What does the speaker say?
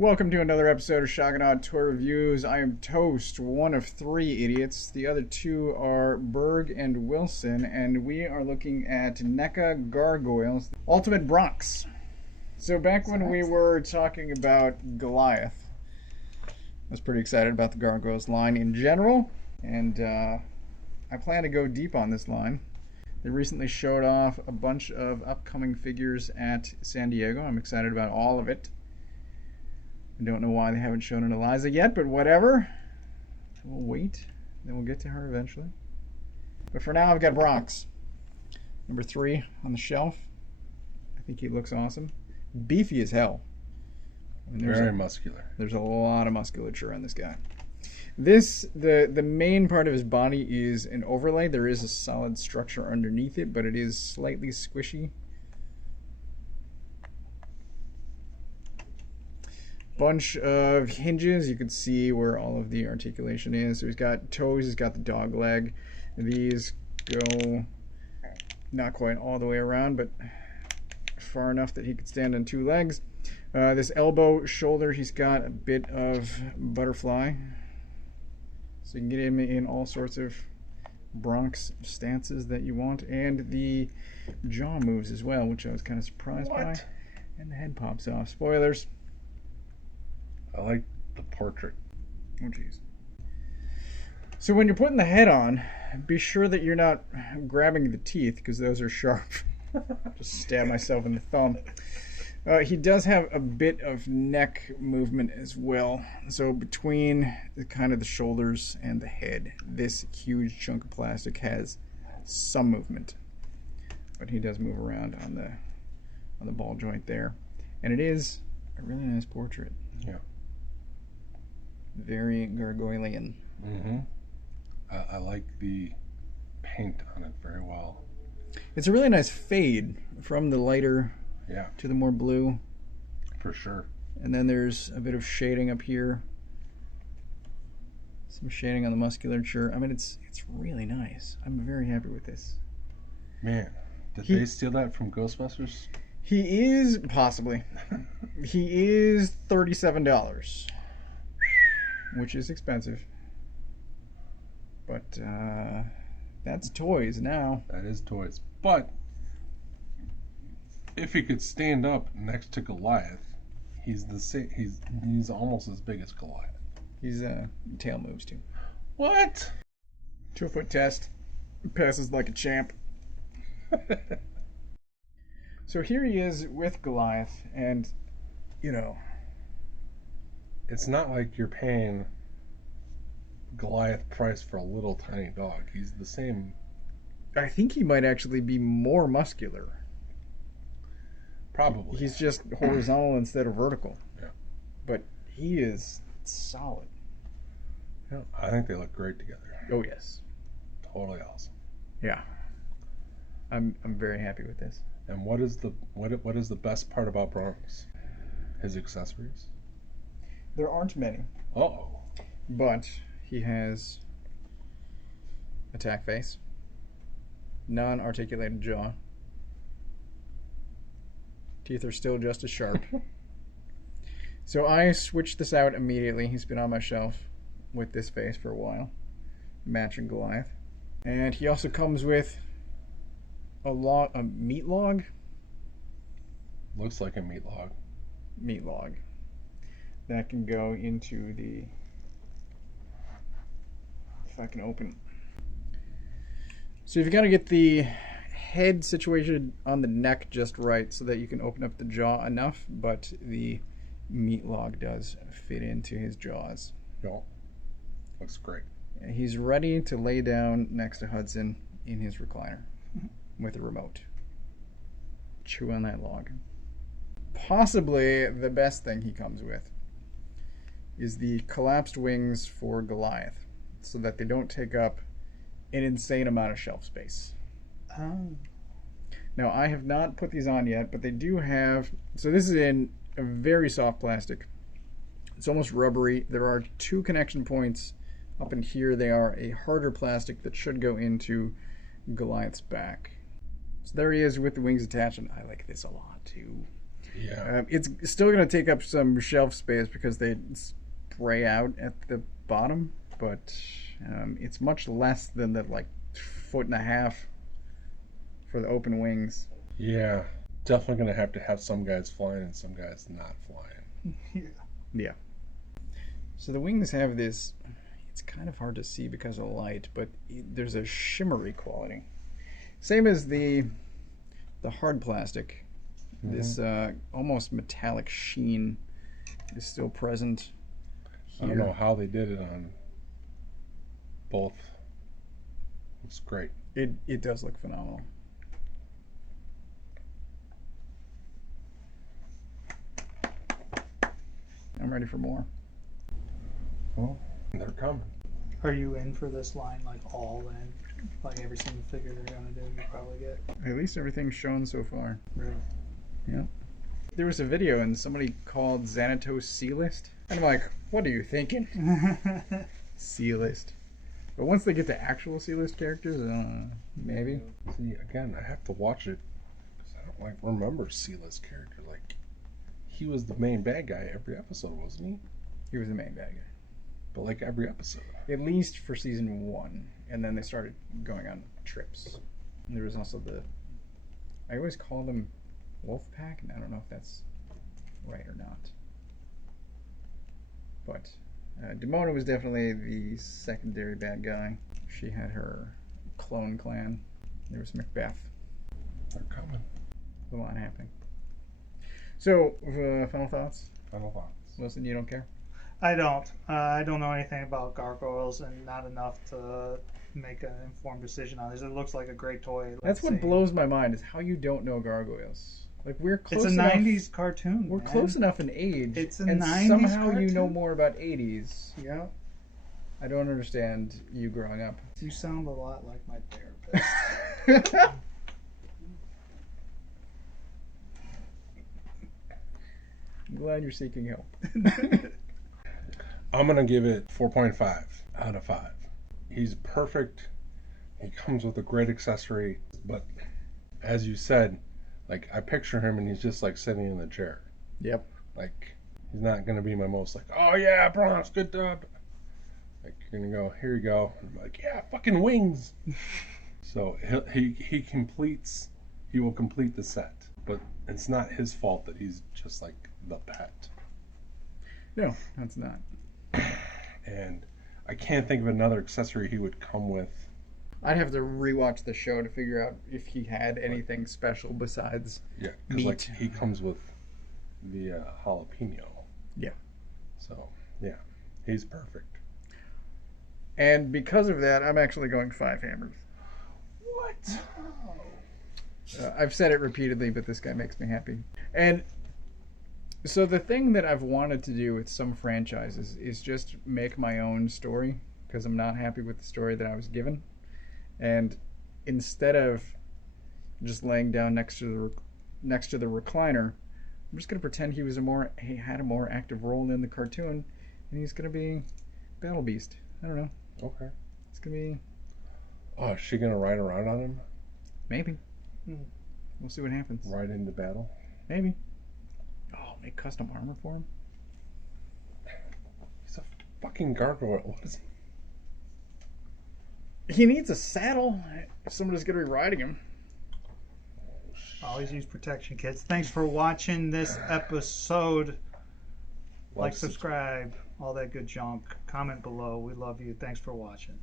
Welcome to another episode of Shotgun Toy Reviews. I am Toast, one of three idiots. The other two are Berg and Wilson, and we are looking at NECA Gargoyles, Ultimate Bronx. So back when we were talking about Goliath, I was pretty excited about the Gargoyles line in general, and I plan to go deep on this line. They recently showed off a bunch of upcoming figures at San Diego. I'm excited about all of it. I don't know why they haven't shown an Eliza yet, but whatever. We'll wait. Then we'll get to her eventually. But for now, I've got Bronx. Number 3 on the shelf. I think he looks awesome. Beefy as hell. I mean, very muscular. There's a lot of musculature on this guy. The main part of his body is an overlay. There is a solid structure underneath it, but it is slightly squishy. Bunch of hinges. You can see where all of the articulation is. So he's got toes, he's got the dog leg. These go not quite all the way around, but far enough that he could stand on 2 legs. This elbow, shoulder, he's got a bit of butterfly. So you can get him in all sorts of Bronx stances that you want. And the jaw moves as well, which I was kind of surprised by. And the head pops off. Spoilers. I like the portrait. Oh, jeez. So when you're putting the head on, be sure that you're not grabbing the teeth, because those are sharp. Just stab myself in the thumb. He does have a bit of neck movement as well. So between kind of the shoulders and the head, this huge chunk of plastic has some movement. But he does move around on the ball joint there. And it is a really nice portrait. Yeah. Very gargoylean. Mm-hmm. I like the paint on it very well. It's a really nice fade from the lighter to the more blue. For sure. And then there's a bit of shading up here. Some shading on the musculature. I mean, it's really nice. I'm very happy with this. Man, did they steal that from Ghostbusters? He is, possibly. He is $37. Which is expensive. But that's toys now. That is toys. But if he could stand up next to Goliath, he's the same. He's almost as big as Goliath. He's tail moves too. What? 2-foot test. Passes like a champ. So here he is with Goliath, and you know, it's not like you're paying Goliath price for a little tiny dog. He's the same. I think he might actually be more muscular. Probably. He's just horizontal instead of vertical. Yeah. But he is solid. Yeah, I think they look great together. Oh yes. Totally awesome. Yeah. I'm very happy with this. And what is the best part about Bronx? His accessories? There aren't many. Uh-oh. But he has attack face, non-articulated jaw. Teeth are still just as sharp. So I switched this out immediately. He's been on my shelf with this face for a while, matching Goliath. And he also comes with a meat log. Looks like a meat log. Meat log. That can go into the, if I can open. So you've got to get the head situated on the neck just right so that you can open up the jaw enough, but the meat log does fit into his jaws. Yeah. Looks great. He's ready to lay down next to Hudson in his recliner with a remote. Chew on that log. Possibly the best thing he comes with is the collapsed wings for Goliath, so that they don't take up an insane amount of shelf space. Now, I have not put these on yet, but they do have, so this is in a very soft plastic. It's almost rubbery. There are 2 connection points up in here. They are a harder plastic that should go into Goliath's back. So there he is with the wings attached, and I like this a lot too. Yeah. It's still going to take up some shelf space because they spray out at the bottom, but it's much less than the like 1.5 feet for the open wings. Yeah. Definitely going to have some guys flying and some guys not flying. Yeah. So the wings have this, it's kind of hard to see because of light, but there's a shimmery quality. Same as the hard plastic. Mm-hmm. This almost metallic sheen is still present here. I don't know how they did it on both. It's great. It does look phenomenal. I'm ready for more. Well, they're coming. Are you in for this line, like all in? Like every single figure you're gonna do, you probably get. At least everything's shown so far. Really? Yeah. There was a video and somebody called Xanatos C-list. And I'm like, what are you thinking? C-list. But once they get to actual C-list characters, maybe. See, again, I have to watch it because I don't remember C-list characters. Like, he was the main bad guy every episode, wasn't he? He was the main bad guy. But like every episode. At least for season 1. And then they started going on trips. And there was also I always call them Wolfpack, and I don't know if that's right or not. But Demona was definitely the secondary bad guy. She had her clone clan. There was Macbeth. They're coming. A lot happening. So, final thoughts? Final thoughts. Wilson, you don't care? I don't. I don't know anything about gargoyles and not enough to make an informed decision on this. It looks like a great toy. That's what blows my mind is how you don't know gargoyles. Like we're close It's a enough, 90s cartoon. We're man. close enough in age. It's a and 90s somehow you cartoon. know more about 80s. Yeah. I don't understand you growing up. You sound a lot like my therapist. I'm glad you're seeking help. I'm going to give it 4.5 out of 5. He's perfect. He comes with a great accessory. But as you said, like I picture him and he's just like sitting in the chair. Yep. Like he's not going to be my most like, oh yeah, Bronx, good job. Like you're going to go, here you go. And I'm like, yeah, fucking wings. So he will complete the set. But it's not his fault that he's just like the pet. No, that's not. And I can't think of another accessory he would come with. I'd have to rewatch the show to figure out if he had anything special besides because like meat. he comes with the jalapeno. Yeah. So yeah, he's perfect. And because of that, I'm actually going 5 hammers. What? I've said it repeatedly, but this guy makes me happy. And so the thing that I've wanted to do with some franchises is just make my own story because I'm not happy with the story that I was given. And instead of just laying down next to the recliner, I'm just going to pretend he had a more active role in the cartoon, and he's going to be Battle Beast. I don't know. Okay. It's going to be... Oh, is she gonna ride around on him? Maybe. We'll see what happens. Ride into battle? Maybe. Oh, make custom armor for him? He's a fucking gargoyle. What is he? He needs a saddle if somebody's going to be riding him. Always use protection kits. Thanks for watching this episode. Like, subscribe, all that good junk. Comment below. We love you. Thanks for watching.